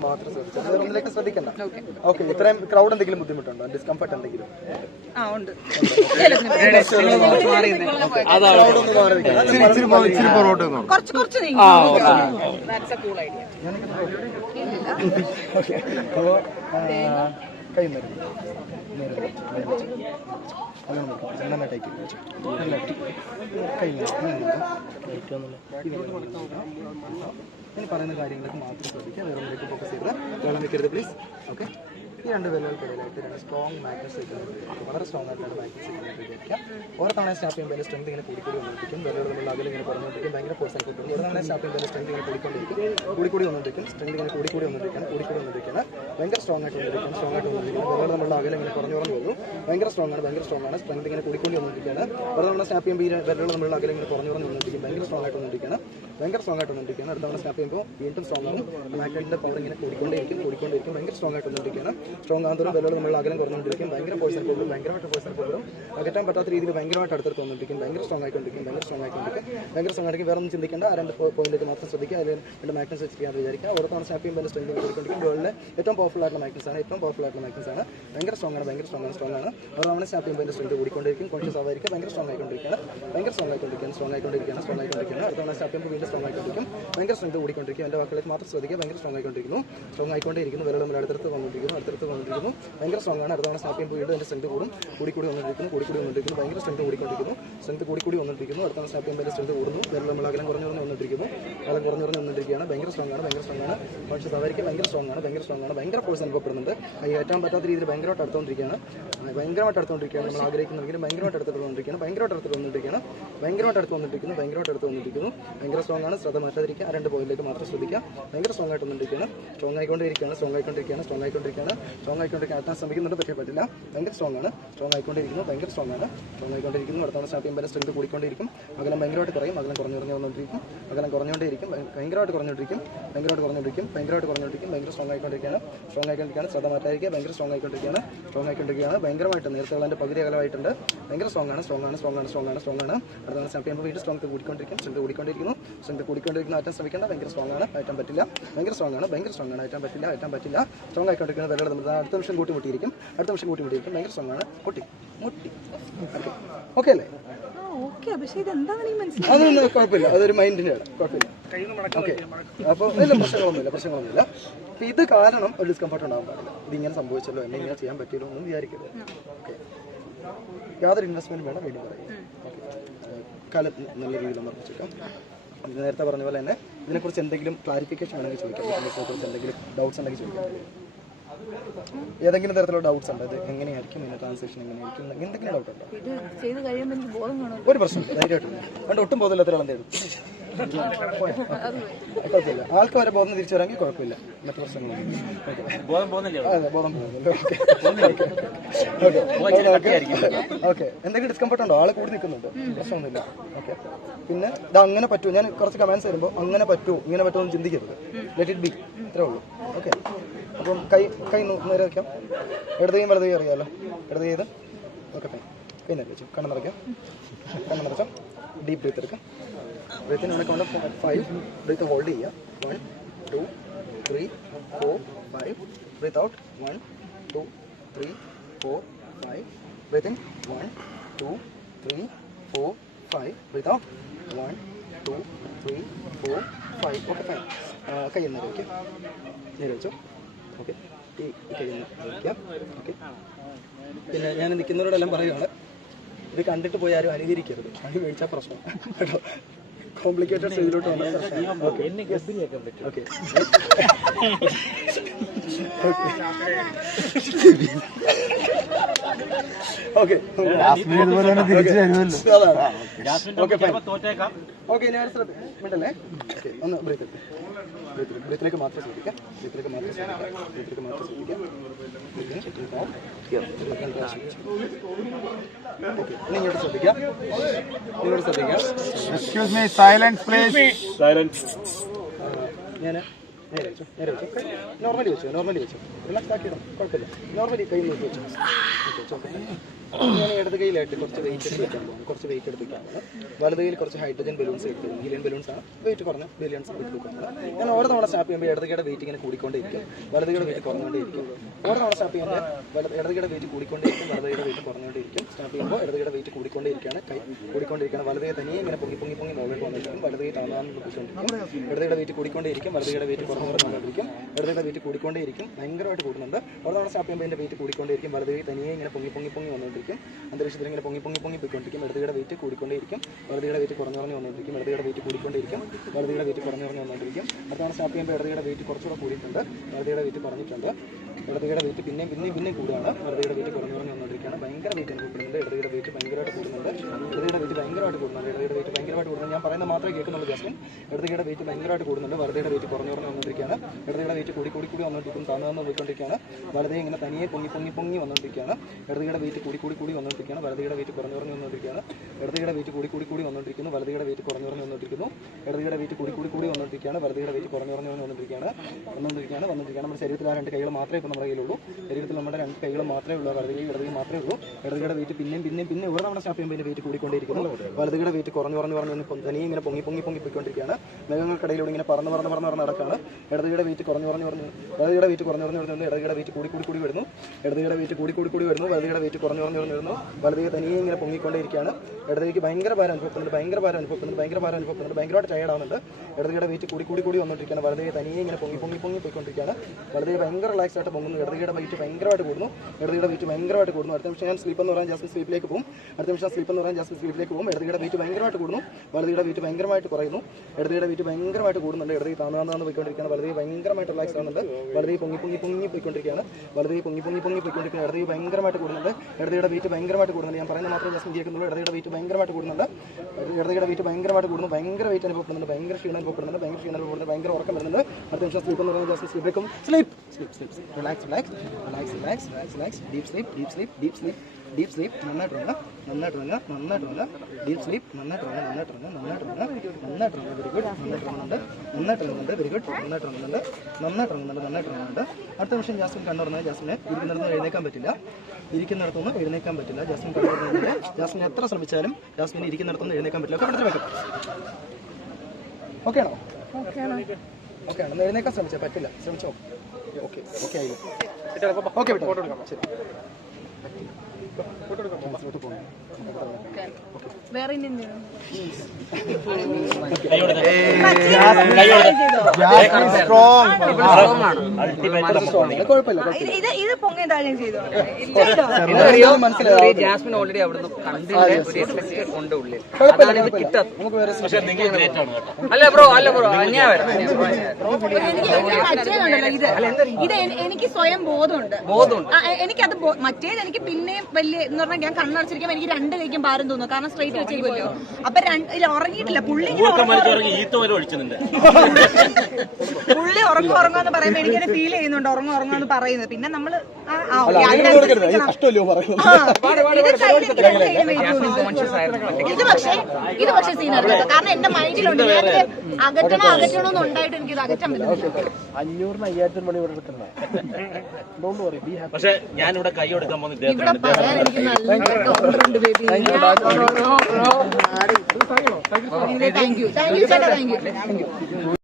ബാക്കിലേക്ക് മാത്രം ശ്രദ്ധിച്ചാൽ വേറെ ഒന്നിലേക്ക് ശ്രദ്ധിക്കണ്ട. ഓക്കെ, ഇത്രയും ക്രൗഡ് എന്തെങ്കിലും ബുദ്ധിമുട്ടുണ്ടോ? ഡിസ്കംഫർട്ട് എന്തെങ്കിലും? കൈ മരുന്ന് നന്നായിട്ടേക്ക് കൈ ഇനി പറയുന്ന കാര്യങ്ങളൊക്കെ മാത്രം ശ്രദ്ധിക്കുക. വേറെ ഒന്നിലേക്ക് ഫോക്കസ് ചെയ്ത് വെള്ളം വെക്കരുത് പ്ലീസ്. ഓക്കെ, ഈ രണ്ട് വിരലുകൾക്കിടയിലായിട്ട് രണ്ട് സ്ട്രോങ് മാഗ്നറ്റ്സ് വെക്കുന്നത് വളരെ സ്ട്രോങ് ആയിട്ടുള്ള മാഗ്നറ്റ്സ് വെക്കുക. ഓരോ തവണ സ്റ്റാപ്പ് ചെയ്യുമ്പോൾ സ്ട്രെങ്ത് ഇങ്ങനെ കൂടിക്കൂടി വന്നിരിക്കും. വിരലുകൾ തമ്മിൽ അകലെ ഇങ്ങനെ പറഞ്ഞുകൊണ്ടിരിക്കും. ഭയങ്കര ഫോഴ്സ് ആയിട്ട് കിട്ടും. ഓരോ തവണ സ്റ്റാപ്പ് ചെയ്യുമ്പോൾ സ്ട്രെങ്ത് ഇങ്ങനെ കൂടിക്കൂടി വന്നിരിക്കും. സ്ട്രെങ്ത് ഇങ്ങനെ കൂടിക്കൂടി വന്നിരിക്കണം. ഭയങ്കര സ്ട്രോങ് ആയിട്ട് വന്നിരിക്കണം. വിരലുകൾ തമ്മിലുള്ള അകലെ ഇങ്ങനെ പറഞ്ഞു പോകുന്നു. ഭയങ്കര സ്ട്രോങ് ആണ്. സ്ട്രെങ്ത് ഇങ്ങനെ കൂടിക്കൂടി വന്നിരിക്കുകയാണ്. ഓരോ തവണ സ്റ്റാപ്പ് ചെയ്യുമ്പോൾ ഈ വിരലുകൾ തമ്മിലുള്ള അകലെ ഇങ്ങനെ പറഞ്ഞു വന്നിരിക്കും. ഭയങ്കര സ്ട്രോങ് ആയിട്ട് വന്നിരിക്കുകയാണ്. അടുത്ത തവണ സ്റ്റാപ്പ് ചെയ്യുമ്പോൾ വീണ്ടും സ്ട്രോങ് ആകും. മാഗ്നറ്റിന്റെ പവർ ഇങ്ങനെ കൂടിക്കൊണ്ടേയിരിക്കും. ഭയങ്കര സ്ട്രോങ് ആയിട്ട് വന്നിരിക്കുകയാണ്. സ്ട്രോങ് ആകുന്നതും വിരലുകൾ തമ്മിലുള്ള അകലം കുറഞ്ഞുകൊണ്ടിരിക്കും. ഭയങ്കരമായിട്ട് ഫോഴ്സ് കൊടുക്കും. അകറ്റാൻ പറ്റാത്ത രീതിയിൽ ഭയങ്കരമായിട്ട് അടുത്തെടുത്ത് വന്നിരിക്കും. ഭയങ്കര സ്ട്രോങ് ആയിക്കൊണ്ടിരിക്കും. വേറെ ഒന്നും ചിന്തിക്കേണ്ട. ആ രണ്ട് പോയിന്റിലേക്ക് മാത്രം ശ്രദ്ധിക്കുക. അതിൽ രണ്ട് മാഗ്നറ്റ്സ് വെച്ചിരിക്കാൻ വിചാരിക്കുക. ഓരോ തവണ സ്റ്റാപ്പ് ചെയ്യുമ്പോൾ സ്ട്രെങ്ത് കൂടിക്കൊണ്ടിരിക്കും. വേൾഡിലെ ഏറ്റവും പവർഫുൾ ആയിട്ടുള്ള മാഗ്നറ്റ്സ് ആണ്. ഭയങ്കര സ്ട്രോങ് ആണ്. ഓരോ തവണ സ്റ്റാപ്പ് ചെയ്യുമ്പോൾ സ്ട്രെങ്ത് കൂടിക്കൊണ്ടിരിക്കും. കോൺഷ്യസ് ആവായിരിക്കും. ഭയങ്കര സ്ട്രോങ് ആയിക്കൊണ്ടിരിക്കുകയാണ്. അടുത്ത തവണ സ്റ്റാപ്പ് ചെയ്യുമ്പോൾ വീണ്ടും സ്ട്രോങ് ആയിക്കൊണ്ടിരിക്കും. ഭയങ്കര സ്ട്രെങ്ത് കൂടിക്കൊണ്ടിരിക്കും. എൻ്റെ വാക്കുകളിലേക്ക് മാത്രം ശ്രദ്ധിക്കുക. ഭയങ്കര സ്ട്രോങ് ആയിക്കൊണ്ടിരിക്കുന്നു. വിരലുകൾ തമ്മിൽ അടുത്തടുത്ത് വന്നിരിക്കുന്നു. ഭയങ്കര സ്ട്രോങ് ആണ്. അടുത്ത തവണ സ്റ്റാപ്പ് ചെയ്യുമ്പോൾ വീണ്ടും എൻ്റെ സ്ട്രെങ്ത് കൂടി വന്നിരിക്കുന്നു. ഭയങ്കര സ്ട്രെങ്ത് കൂടിക്കൊണ്ടിരിക്കുന്നു. അടുത്ത തവണ സ്റ്റാപ്പ് ചെയ്യുമ്പോൾ സ്ട്രെങ്ത് കൂടുന്നു. വിരലുകൾ തമ്മിൽ അകലം കുറഞ്ഞു വന്നിരിക്കുകയാണ്. ഭയങ്കര സ്ട്രോങ് ആണ്. കോൺഷ്യസ് ആവായിരിക്കും. ഭയങ്കര സ്ട്രോങ് ആണ്. ഭയങ്കര ഫോഴ്സ് അനുഭവപ്പെടുന്നുണ്ട്. കൈകാറ്റാൻ പറ്റാത്ത രീതിയിൽ ഭയങ്കരമായിട്ട് അടുത്തുകൊണ്ടിരിക്കുകയാണ്. നമ്മൾ ആഗ്രഹിക്കുന്നെങ്കിലും ഭയങ്കരമായിട്ട് അടുത്തുകൊണ്ടിരിക്കുകയാണ്. ഭയങ്കര സ്ട്രോങ് ആണ്. ശ്രദ്ധ മാറ്റാതിരിക്കുക. ആ രണ്ട് പോയിന്റിലേക്ക് മാത്രം ശ്രദ്ധിക്കുക. ഭയങ്കര സ്ട്രോങ് ആയിക്കൊണ്ടിരിക്കുകയാണ്. സ്ട്രോങ് ആയിക്കൊണ്ടിരിക്കുകയാണ്. ആറ്റാൻ ശ്രമിക്കുന്നുണ്ട്, പക്ഷേ പറ്റില്ല. ഭയങ്കര സ്ട്രോങ് ആയിക്കൊണ്ടിരിക്കുന്നു. അടുത്ത തവണ സ്റ്റാപ്പ് ചെയ്യുമ്പോൾ സ്ട്രെങ്ത് കൂടിക്കൊണ്ടിരിക്കും. അകലം ഭയങ്കരമായിട്ട് കുറയും. അകലം കുറഞ്ഞുകൊണ്ടേയിരിക്കും. ഭയങ്കരമായിട്ട് കുറഞ്ഞുകൊണ്ടിരിക്കും. ഭയങ്കര സ്ട്രോങ് ആയിക്കൊണ്ടിരിക്കുകയാണ്. ശ്രദ്ധ മാറ്റാതിരിക്കുക. ഭയങ്കര സ്ട്രോങ് ആയിക്കൊണ്ടിരിക്കുകയാണ്. ഭയങ്കരമായിട്ട് നേരത്തെ ഉള്ള പകുതി അകലമായിട്ടുണ്ട്. ഭയങ്കര സ്ട്രോങ് ആണ്. അടുത്ത തവണ സ്റ്റാപ്പ് ചെയ്യുമ്പോൾ വീണ്ടും സ്ട്രെങ്ത് കൂടിക്കൊണ്ടിരിക്കുന്നു. ആറ്റാൻ ശ്രമിക്കേണ്ട. ഭയങ്കര സ്ട്രോങ് ആണ്. ആറ്റാൻ പറ്റില്ല. ആറ്റാൻ പറ്റില്ല. സ്ട്രോങ് ആയിക്കൊണ്ടിരിക്കുന്ന വിരലുകൾ തമ്മിൽ അടുത്ത നിമിഷം കൂട്ടിമുട്ടിയിരിക്കും. ഭയങ്കര സ്ട്രോങ് ആണ്. ഓക്കെ അല്ലേ? അതൊന്നും കുഴപ്പമില്ല. അതൊരു മൈൻഡിന്റെ കുഴപ്പമില്ല. ഓക്കെ, അപ്പോൾ പ്രശ്നങ്ങളൊന്നുമില്ല. അപ്പൊ ഇത് കാരണം ഒരു ഡിസ്കംഫർട്ട് ഉണ്ടാകാൻ പാടില്ല. ഇതിങ്ങനെ സംഭവിച്ചല്ലോ, എന്നെ ഇങ്ങനെ ചെയ്യാൻ പറ്റിയല്ലോ ഒന്നും വിചാരിക്കരുത്. ഓക്കെ, യാതൊരു ഇൻവെസ്റ്റ്മെന്റ് വേണം. വീണ്ടും പറയും. കാലം നല്ല രീതിയിൽ ഉറപ്പിച്ചേക്കാം. നേരത്തെ പറഞ്ഞ പോലെ തന്നെ ഇതിനെക്കുറിച്ച് എന്തെങ്കിലും ക്ലാരിഫിക്കേഷൻ വേണമെങ്കിൽ ചോദിക്കാം. ഇതിനെക്കുറിച്ച് എന്തെങ്കിലും ഡൗട്ട്സ് ഉണ്ടെങ്കിൽ ചോദിക്കാം. ഏതെങ്കിലും തരത്തിലുള്ള ഡൗട്ട്സ് ഉണ്ട്? ഇത് എങ്ങനെയായിരിക്കും, ഇതിന്റെ ട്രാൻസാക്ഷൻ എങ്ങനെയായിരിക്കും, എന്തെങ്കിലും ഡൗട്ട് ഉണ്ടോ? ഒരു പ്രശ്നമില്ല, ധൈര്യമായിട്ടുണ്ട്. അതുകൊണ്ട് ഒട്ടും ബോധമില്ലാത്ത എന്തെങ്കിലും കുഴപ്പമില്ല. ആൾക്ക് വരെ ബോധം തിരിച്ചു വരാമെങ്കിൽ കുഴപ്പമില്ല. മറ്റു പ്രശ്നങ്ങളൊന്നും. ഓക്കെ, എന്തെങ്കിലും ഡിസ്കംഫർട്ട് ഉണ്ടോ? ആള് കൂടി നിൽക്കുന്നുണ്ട്, പ്രശ്നമൊന്നുമില്ല. ഓക്കെ, പിന്നെ ഇത് അങ്ങനെ പറ്റുമോ? ഞാൻ കുറച്ച് കമന്റ്സ് വരുമ്പോൾ അങ്ങനെ പറ്റുമോ ഇങ്ങനെ പറ്റുമോ എന്ന് ചിന്തിക്കരുത്. ലെറ്റ് ഇറ്റ് ബി, ഇത്രേ ഉള്ളൂ. ഓക്കെ, അപ്പം കൈ നേരെ വയ്ക്കാം. ഇടതുകയും വലതുകയും അറിയാമല്ലോ. ഇടത് ചെയ്ത് ഓക്കെ, കൈ നേരെ വെച്ചു. കണ്ണടയ്ക്കാം. ഡീപ്പ് ബ്രീത്ത് എടുക്കാം. ബ്രീത്തിന് ഇവിടെ കൊണ്ട് 5 ബ്രീത്ത് ഹോൾഡ് ചെയ്യുക. 1 2 3 4 5. Breath out 1 2 3 4 5. Breath in 1 2 3 4 5. Breath out 1 2 3 4 5. Okay, fine. കൈ നേരെ വയ്ക്കാം. നേരെ വെച്ചു. ഓക്കെ, ഈ കൈ വയ്ക്കാം. ഓക്കെ, പിന്നെ ഞാൻ നിൽക്കുന്നവരോടെല്ലാം പറയുകയാണ്, ഇത് കണ്ടിട്ട് പോയി ആരും അനുകരിക്കരുത്. അത് മേടിച്ചാൽ പ്രശ്നം കേട്ടോ. കോംപ്ലിക്കേറ്റഡ് സ്റ്റേജിലോട്ട് വന്ന പ്രശ്നം. ഓക്കെ, ഓക്കെ, ഓക്കെ, ഞാൻ മിണ്ടല്ലേ. ഓക്കെ, ഒന്ന് ബ്രീത്തിലേക്ക് മാത്രം ശ്രദ്ധിക്കാം. ഇങ്ങോട്ട് ശ്രദ്ധിക്കാം. Excuse me, silence please. Silence. ഞാൻ നേരെ വെച്ചു. നോർമലി വെച്ചു. റിലാക്സ് ആക്കിയിടാം, കുഴപ്പമില്ല. നോർമലി കൈ നോക്കി വെച്ചു. ഞാൻ ഇടത് കയ്യിലായിട്ട് കുറച്ച് വെയിറ്റ് എടുക്കാൻ പോകും. കുറച്ച് വെയിറ്റ് എടുപ്പിക്കാൻ പോകും. വലത് കയ്യിൽ കുറച്ച് ഹൈഡ്രജൻ ബലൂൺസ് എടുത്തു. ഹീലിയം ബലൂൺസ് ആണ്. വെയിറ്റ് കുറഞ്ഞ ബലൂൺസ് എടുക്കാൻ. ഞാൻ ഓരോ തവണ സ്റ്റാപ്പ് ചെയ്യുമ്പോൾ ഇടതുകയുടെ വെയിറ്റ് ഇങ്ങനെ കൂടിക്കൊണ്ടേയിരിക്കും, വലതുകയുടെ വെയിറ്റ് കുറഞ്ഞുകൊണ്ടേയിരിക്കും. ഓരോ തവണ സ്റ്റാപ്പ് ചെയ്യുമ്പോൾ ഇടതുകയുടെ വെയിറ്റ് കൂടിക്കൊണ്ടേയിരിക്കും, വലതുകയുടെ വെയിറ്റ് കുറഞ്ഞുകൊണ്ടേയിരിക്കും. സ്റ്റാപ്പ് ചെയ്യുമ്പോൾ ഇടതുകയുടെ വെയിറ്റ് കൂടിക്കൊണ്ടേയിരിക്കുകയാണ്, കൈ കൂടിക്കൊണ്ടിരിക്കുകയാണ്. വലതുകൈ തനിയെ ഇങ്ങനെ പൊങ്ങി പൊങ്ങി പൊങ്ങി മുകളിൽ വന്നിരിക്കും. വലതുകൈ താഴ്ന്നു പൊക്കിക്കൊണ്ടിരിക്കും. ഇടതുകയുടെ വെയിറ്റ് കൂടിക്കൊണ്ടേയിരിക്കും, വലതുകയുടെ വെയിറ്റ് കുറഞ്ഞു വന്നുകൊണ്ടിരിക്കും. ഇടതുകയുടെ വെയിറ്റ് കൂടിക്കൊണ്ടേയിരിക്കും, ഭയങ്കരമായിട്ട് കൂടുന്നുണ്ട്. ഓരോ തവണ സ്റ്റാപ്പ് ചെയ്യുമ്പോൾ എൻ്റെ വെയിറ്റ് കൂടിക്കൊണ്ടേയിരിക്കും, വലതുകൈ തനിയെ ഇങ്ങനെ പൊങ്ങി പൊങ്ങി പൊങ്ങി വന്നുകൊണ്ടിരിക്കും. അന്തരീക്ഷത്തിൽ ഇങ്ങനെ പൊങ്ങി പൊങ്ങി പൊങ്ങി പോയിക്കൊണ്ടിരിക്കും. ഇടതുകയുടെ വെയിറ്റ് കൂടിക്കൊണ്ടേയിരിക്കും, വലതുകയുടെ വെയിറ്റ് കുറഞ്ഞു വന്നുകൊണ്ടിരിക്കും. ഇടതുകയുടെ വെയിറ്റ് കൂടിക്കൊണ്ടിരിക്കും, വലതുകയുടെ വെയിറ്റ് കുറഞ്ഞു വന്നുകൊണ്ടിരിക്കും. അടുത്ത സ്റ്റാപ്പ് ചെയ്യുമ്പോൾ ഇടതുകയുടെ വെയിറ്റ് കുറച്ചുകൂടെ കൂടിയിട്ടുണ്ട്, വലതുകയുടെ വെയിറ്റ് കുറഞ്ഞിട്ടുണ്ട്. ഇടതുകയുടെ വെയിറ്റ് പിന്നെയും കൂടുകയാണ്, വലതുകയുടെ വെയിറ്റ് കുറഞ്ഞു വന്നുകൊണ്ടിരിക്കുകയാണ്. ഭയങ്കര വെയിറ്റ് അനുഭവപ്പെടുന്നുണ്ട്. ഇടതുകയുടെ വെയിറ്റ് ഭയങ്കരമായിട്ട് കൂടുന്നുണ്ട്. ഇടതുകയുടെ വെയിറ്റ് ഭയങ്കരമായിട്ട് കൂടുന്നുണ്ട്. ഇടതുകയുടെ വെയിറ്റ് ഭയങ്കരമായിട്ട് കൂടുന്നുണ്ട്. ഞാൻ പറയുന്നത് മാത്രമേ കേൾക്കുന്നുള്ളൂ ജാസ്മിൻ. ഇടതുകയുടെ വെയിറ്റ് ഭയങ്കരമായിട്ട് കൂടുന്നുണ്ട്. വലതുകയുടെ വെയിറ്റ് കുറഞ്ഞു വന്നുകൊണ്ടിരിക്കുകയാണ്. ഇടതുകയുടെ വെയിറ്റ് കൂടി വന്നുകൊണ്ടിരിക്കും, താഴ്ന്നു പോയിക്കൊണ്ടിരിക്കുകയാണ്. വലതേ ഇങ്ങനെ തനിയെ പൊങ്ങി വന്നുകൊണ്ടിരിക്കുകയാണ്. ഇടതുകയുടെ വെയിറ്റ് കൂടി വന്നുകൊണ്ടിരിക്കുകയാണ്, വലതുകയുടെ വെയിറ്റ് കുറഞ്ഞു വന്നുകൊണ്ടിരിക്കുകയാണ്. ഇടതുകയുടെ വെയിറ്റ് കൂടി വന്നുകൊണ്ടിരിക്കുന്നു, വലതുകയുടെ വെയിറ്റ് കുറഞ്ഞു വന്നുകൊണ്ടിരിക്കുന്നു. ഇടതുകയുടെ വെയിറ്റ് കൂടി വന്നുകൊണ്ടിരിക്കുകയാണ്, വലതുകയുടെ വെയിറ്റ് കുറഞ്ഞു വന്നുകൊണ്ടിരിക്കുകയാണ്. നമ്മുടെ ശരീരത്തിൽ ആ രണ്ട് കൈകൾ മാത്രമേ ഇപ്പോൾ നമ്മുടെ കയ്യിലുള്ളൂ. ശരീരത്തിൽ നമ്മുടെ രണ്ട് കൈകൾ മാത്രമേ ഉള്ളൂ, വലതുകൈ ഇടതുകൈ മാത്രമേ ഉള്ളൂ. ഇടതുകയുടെ വെയിറ്റ് പിന്നെ ഇവിടെ നമ്മുടെ സ്റ്റാപ്പ് ചെയ്യുമ്പോൾ വെയിറ്റ് കൂടിക്കൊണ്ടിരിക്കുന്നു. വലതുകയുടെ വെയിറ്റ് കുറഞ്ഞു തനിയെ ഇങ്ങനെ പൊങ്ങി പോയിക്കൊണ്ടിരിക്കുകയാണ്. മേഘങ്ങൾക്കിടയിലൂടെ ഇങ്ങനെ പറന്ന് നടക്കാണ്. ഇടതുകയുടെ വെയിറ്റ് വലതുകയുടെ വെയിറ്റ് കുറഞ്ഞു ഇടതുകയുടെ വെയിറ്റ് കൂടി വരുന്നു. ഇടതുകയുടെ വെയിറ്റ് കൂടി വരുന്നു, വലതുകയുടെ വെയിറ്റ് കുറഞ്ഞു വരുന്നു. വലതുകൈ തനിയെ ഇങ്ങനെ പൊങ്ങിക്കൊണ്ടേയിരിക്കുകയാണ്. ഇടതുകൈക്ക് ഭയങ്കര ഭാരം അനുഭവപ്പെടുന്നുണ്ട്, ഭയങ്കരമായിട്ട് ടയർഡ് ആവുന്നുണ്ട്. ഇടതുകയുടെ വെയിറ്റ് കൂടി വന്നുകൊണ്ടിരിക്കുകയാണ്. വലതുകൈ തനിയെ ഇങ്ങനെ പൊങ്ങി പോയിക്കൊണ്ടിരിക്കുകയാണ്. വലതുകൈ ഭയങ്കര റിലാക്സ് ആയിട്ട് പൊങ്ങുന്നു. ഇടതുകയുടെ വെയിറ്റ് ഭയങ്കരമായിട്ട് കൂടുന്നു. അടുത്ത നിമിഷം ഞാൻ സ്ലീപ്പ് എന്ന് പറയാൻ ജാസ്മിൻ സ്ലീപ്പിലേക്ക് പോകും. ഇടതുകയുടെ വെയിറ്റ് ഭയങ്കരമായിട്ട് കൂടുന്നു, വലതുകയുടെ വെയിറ്റ് ഭയങ്കരമായിട്ട് കുറയുന്നു. ഇടതുകയുടെ വെയിറ്റ് ഭയങ്കരമായിട്ട് കൂടുന്നുണ്ട്. ഇടതുകൈ താഴ്ന്നു പോയിക്കൊണ്ടിരിക്കുകയാണ്. വലതുകൈ ഭയങ്കരമായിട്ട് റിലാക്സ് ആവുന്നുണ്ട്. വലതുകൈ പൊങ്ങി പോയിക്കൊണ്ടിരിക്കുകയാണ്. ഇടതുകൈ ഭയങ്കരമായിട്ട് കൂടുന്നുണ്ട്. ഇടതുകയുടെ വെയിറ്റ് ഭയങ്കരമായിട്ട് കൂടുന്നുണ്ട്. ഞാൻ പറയുന്നത് മാത്രമേ ജാസ്മിൻ കേൾക്കുന്നുള്ളൂ. ഇടതുകയുടെ വെയിറ്റ് ഭയങ്കരമായിട്ട് കൂടുന്നുണ്ട്. ഇടതുകയുടെ വെയിറ്റ് ഭയങ്കരമായിട്ട് കൂടുന്നു. ഭയങ്കര വെയിറ്റ് അനുഭവപ്പെടുന്നുണ്ട്, ഭയങ്കര ക്ഷീണം അനുഭവപ്പെടുന്നുണ്ട്, ഭയങ്കര ഉറക്കം വരുന്നുണ്ട്. അടുത്ത നിമിഷം സ്ലീപ്പ് എന്ന് പറയുന്നത് ജാസ്മിൻ സ്ലീപ്പിലേക്കും സ്ലീപ്പ് റിലാക്സ് ഡീപ് സ്ലീപ്പ് നന്നായിട്ട് ഉറങ്ങുക. ഡീപ് സ്ലീപ്പ് നന്നായിട്ട് ഉറങ്ങുക. Very good. നന്നായിട്ട് ഉറങ്ങുന്നുണ്ട്. Very good. നന്നായിട്ട് ഉറങ്ങുന്നുണ്ട്. അടുത്ത നിമിഷം ജാസ്മിൻ കണ്ണുറങ്ങുന്നത്. ജാസ്മിന് ഇരിക്കുന്നിടത്തുനിന്ന് എഴുന്നേക്കാൻ പറ്റില്ല. ജാസ്മിൻ കണ്ണുറങ്ങുന്നത്. ജാസ്മിൻ എത്ര ശ്രമിച്ചാലും ജാസ്മിന് ഇരിക്കുന്നിടത്തുനിന്ന് എഴുന്നേക്കാൻ പറ്റില്ല. ഓക്കെ ആണോ? ഒന്ന് എഴുന്നേക്കാൻ ശ്രമിച്ചാൽ പറ്റില്ല. ശ്രമിച്ചോ? ഓക്കെ ആയി. ഓക്കെ ശരി. വേറെ ഇത് പൊങ്ങയും താഴെയും ചെയ്തോ? ജാസ്മിൻ ഓൾറെഡി അവിടുന്ന് ഉണ്ട് ഉള്ളിൽ. അല്ല ബ്രോ ഇത് എനിക്ക് സ്വയം ബോധമുണ്ട്. എനിക്കത് മറ്റേത് എനിക്ക് പിന്നെയും വലിയ എന്ന് പറഞ്ഞാൽ ഞാൻ കണ്ണടച്ചിരിക്കുമ്പോൾ എനിക്ക് രണ്ട് കൈക്കും ഭാരം തോന്നുന്നു. കാരണം സ്ട്രൈറ്റ് വെച്ചിരിക്കുമല്ലോ. അപ്പൊ ഉറങ്ങിയിട്ടില്ല. പുള്ളി ഉറങ്ങുമെന്ന് പറയുമ്പോൾ എനിക്കത് ഫീൽ ചെയ്യുന്നുണ്ട്. ഉറങ്ങുമെന്ന് പറയുന്നത്. പിന്നെ നമ്മള് ഇത് പക്ഷേ സീനറി. കാരണം എന്റെ മൈൻഡിലുണ്ട് ഞാനിത് അകറ്റണമെന്നുണ്ടായിട്ട് എനിക്കിത് അകറ്റാൻ പറ്റും. 500-5000 മണി ഇവിടെ എടുക്കണ്ട. പക്ഷെ ഞാൻ ഇവിടെ കൈ കൊടുക്കാൻ പോകുന്ന ഇവിടെ പറയാൻ എനിക്ക് നല്ല താങ്ക് യു ചേട്ടാ, താങ്ക് യു.